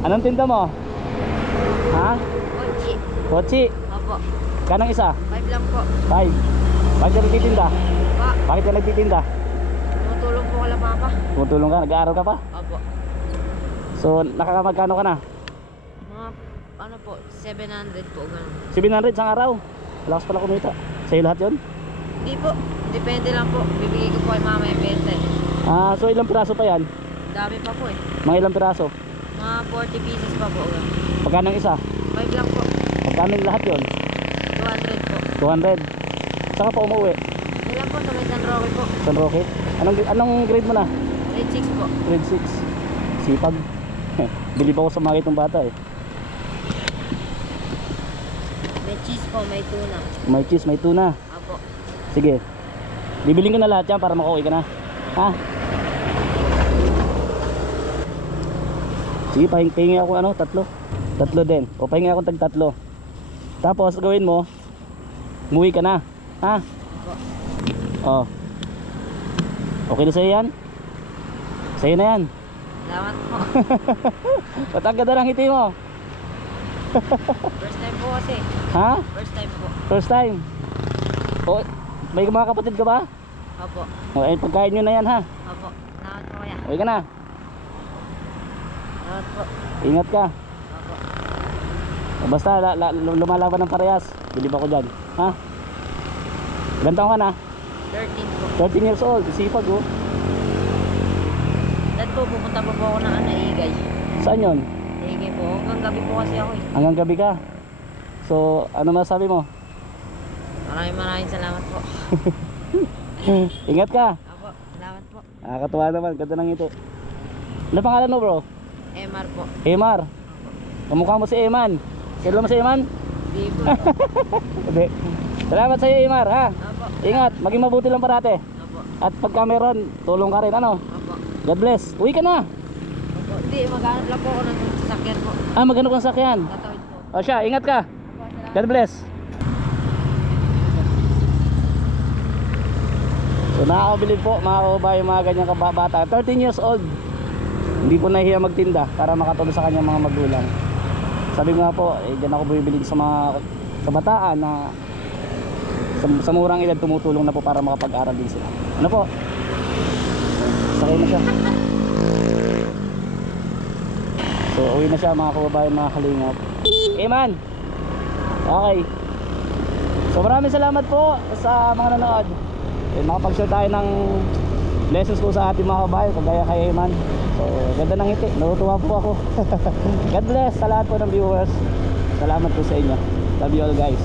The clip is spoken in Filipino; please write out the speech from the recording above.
Anong tinda mo? Ha? Mochi. Kochi. Opo. Kanang isa? 5 lang po. 5. Bakit ka nagtitinda? Pa. Bakit ka nagtitinda? Tumutulong po kala papa. Tumutulong ka? Nag-aaral ka pa? Opo. So nakakamagkano ka na? Mga ano po, 700 po ganun. 700 sa araw. Lakas pala kumita. Sa'yo lahat yun? Hindi po. Depende lang po. Bibigay ko po kay mama yung benta eh. Ah, so ilang piraso pa yan? Dami pa po eh. Mga ilang piraso? Mga 40 pieces pa po. Ganun. Pagkano ang isa? 5 lang po. Pagkano yung lahat yun? 200 po. 200. Saan ka pa umuwi? Ilan po sa may San Roque po. San Roque? Anong grade mo na? Grade 6 po. Grade 6. Sipag. Bilib ako sa mga itong bata eh. May cheese po, may tuna. May cheese, may tuna. Apo. Sige. Bibiling ko na lahat yan para makauwi ka na. Ha? Sige, pahingi ako ano, tatlo. Tatlo din. O pahingi ako tag tatlo. Tapos gawin mo, umuwi ka na. Ha? Apo. Oh. Okay na sa'yo yan? Sa'yo na yan. Salamat po. Ba't ang ganda ng ngiti mo? First time po kasi. Ha? First time po. First time. O, may mga kapatid ka ba? Apo. O, eh, pagkain nyo na yan ha. Apo. Salamat po kaya. Okay ka na. Salamat po. Ingat ka. Apo. Basta lumalaban ng parehas. Bilib ako dyan. Ha? Ilan taon ka na? 13 po. 13 years old. Sipag oh. Dad po, pupunta po ako ng Igay. Saan yun? Igay po. Hanggang gabi po kasi ako eh. Hanggang gabi ka. So, ano masabi mo? Maraming salamat po. Ingat ka. Apo. Salamat po. Nakakatuwa naman. Ganda ng ngiti. Ano pangalan mo bro? MR po. Emar. Kamukha mo si Eman. Kailan mo si Eman? Di po. Hindi. Salamat sa iyo Emar ha. Apo. Ingat. Maging mabuti lang parate. Apo. At pagka meron, tulong ka rin ano. Apo. God bless. Uwi ka na. Apo. Hindi, maghanap lang po ako ng sasakyan po. Ah, maghanap kang sakyan. Tatawid po. O siya, ingat ka. Apo, salamat. God bless. So nakakabilib po mga kababayan, mga ganyang kababata. 13 years old. Hindi po nahihiya magtinda para makatulong sa kanyang mga magulang. Sabi ko nga po, eh, dyan ako bumibili sa mga kabataan na sa murang edad tumutulong na po para makapag-aral din sila. Ano po? Sakay na siya. So uwi na siya mga kababayan, mga kalingap. Man. Okay. So maraming salamat po sa mga nanood. Eh, makapag-share tayo ng lessons po sa ating mga kababayan kagaya kay Eman. So ganda ng ngiti, natutuwa po ako. God bless sa lahat po ng viewers. Salamat po sa inyo. Love you all guys.